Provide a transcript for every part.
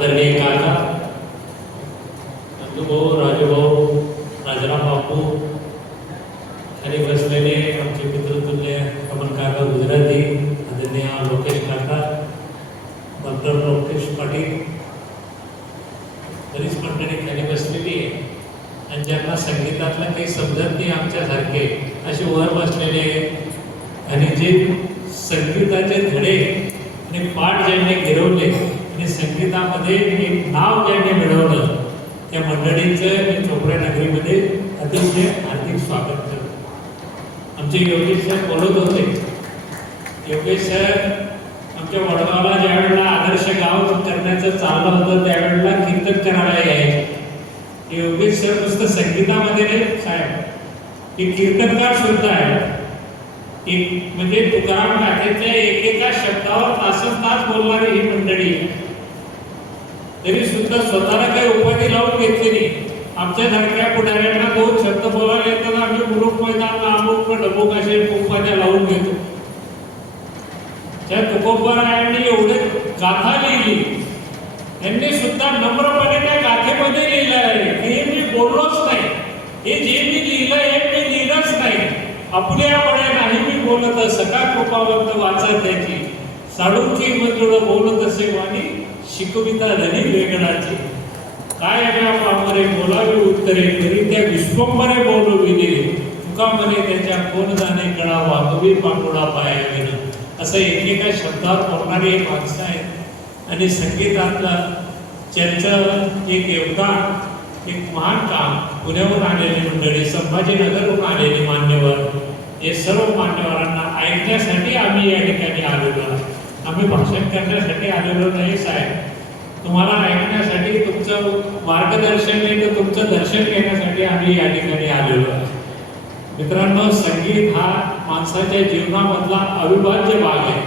आदरणीय काका, नंदूभाऊ, राजूभाऊ, राजाराम बापू आणि बसलेले आमचे मित्रतुल्य कमल काका गुजराती, आदरणीय लोकेश काका, डॉक्टर लोकेश पाटील, बरीच मंडळी खाली बसलेली आहे आणि ज्यांना संगीतातलं काही समजत नाही आमच्यासारखे असे वर बसलेले आहेत आणि जे संगीताचे धडे आणि पाठ ज्यांनी गिरवले आणि संगीतामध्ये एक नाव ज्यांनी मिळवलं त्या मंडळींचं मी चोपडा नगरीमध्ये अतिशय हार्दिक स्वागत करतो. आमचे योगेश सर बोलत होते. योगेश सर आमच्या वडगावला ज्यावेळेला आदर्श गाव करण्याचं चाललं होतं त्यावेळेला कीर्तन करायला यायचे. योगेश सर नुसतं संगीतामध्ये नाही साहेब, हे कीर्तनकार सुद्धा आहे. एक म्हणजे तुकाराम गाथेच्या एकेका शब्दावर तासनतास बोलणारी ही मंडळी आहे. तरी सुद्धा स्वतःला काही उपाधी लावून घेतली नाही. आमच्यासारख्या पुढाऱ्यांना दोन शब्द बोलायला येतात, आम्ही मुलूक मैदान अमुक डबूक असे उपाध्या लावून घेतो. त्या तुकोबरायांनी एवढे गाथा लिहिली, त्यांनी सुद्धा नम्रपणे त्या गाथेमध्ये लिहिलं आहे. हे मी बोललोच नाही, हे जे मी लिहिलं हे मी लिहिलंच नाही. आपल्यामुळे नाही मी बोलत सका कृपावंत वाचा त्याची, साडूची मंजुळ बोलत असे वाणी शिकविता धनी वेगळाची. काय पामरे बोलावी उत्तरे तरी त्या विश्वंभरे बोलविले, तुका म्हणे त्याच्या कोण जाणे कळा वागवी पांडुळा पायाविन. असं एकेका शब्दावर बोलणारी एक माणसं आहेत आणि संगीतातलं त्यांचं एक योगदान, एक महान काम. पुण्याहून आलेली मंडळी, संभाजीनगरहून आलेली मान्यवर, हे सर्व मान्यवरांना ऐकण्यासाठी आम्ही या ठिकाणी आलेलो आहोत. आम्ही भाषण करण्यासाठी आलेलो नाही साहेब, तुम्हाला ऐकण्यासाठी, तुमचं मार्गदर्शन नाही तर तुमचं दर्शन घेण्यासाठी आम्ही या ठिकाणी आलेलो आहोत. मित्रांनो, संगीत हा माणसाच्या जीवनामधला अविभाज्य भाग आहे.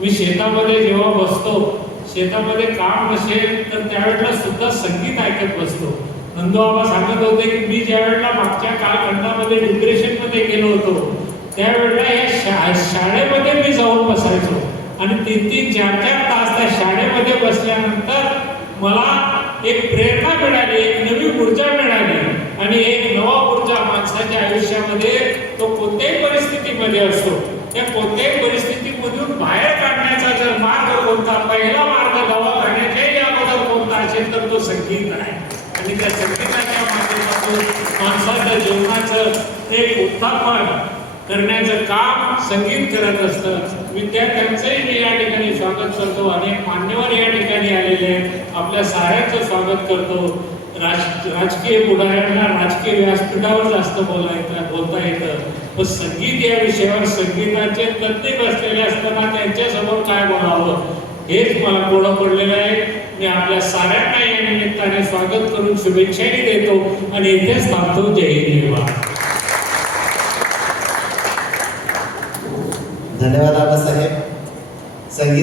मी शेतामध्ये जेव्हा बसतो, शेतामध्ये काम नसेल तर त्यावेळेला सुद्धा संगीत ऐकत बसतो. नंदूबाबा सांगत होते की मी ज्या वेळेला मागच्या कालखंडामध्ये डिप्रेशनमध्ये गेलो होतो त्यावेळेला या शाळेमध्ये मी जाऊन बसायचो आणि 3-4 तास त्या शाळेमध्ये बसल्यानंतर मला एक प्रेरणा मिळाली, एक नवी ऊर्जा मिळाली आणि एक नवा ऊर्जा माणसाच्या आयुष्यामध्ये, तो कोणत्याही परिस्थितीमध्ये असतो, त्या कोणत्याही परिस्थितीमधून बाहेर काढण्याचा जर मार्ग कोणता, पहिला मार्ग दवाखान्याच्या अगोदर कोणता असेल तर तो संगीत आहे. आणि त्या संगीताच्या माध्यमातून माणसाच्या जीवनाचं एक उत्थापन करण्याचं काम संगीत करत असतं. विद्यार्थ्यांचंही मी या ठिकाणी स्वागत करतो. अनेक मान्यवर या ठिकाणी आलेले आहेत, आपल्या साऱ्यांचं स्वागत करतो. राजकीय पुढाऱ्यांना राजकीय व्यासपीठावर जास्त बोलता येतं, पण संगीत या विषयावर संगीताचे तज्ञ बसलेले असताना त्यांच्यासमोर काय बोलावं हेच मला कोडं पडलेलं आहे. मी आपल्या साऱ्यांना या निमित्ताने स्वागत करून शुभेच्छाही देतो आणि इथेच थांबतो. जय हिंद. धन्यवाद आबासाहेब. संगीत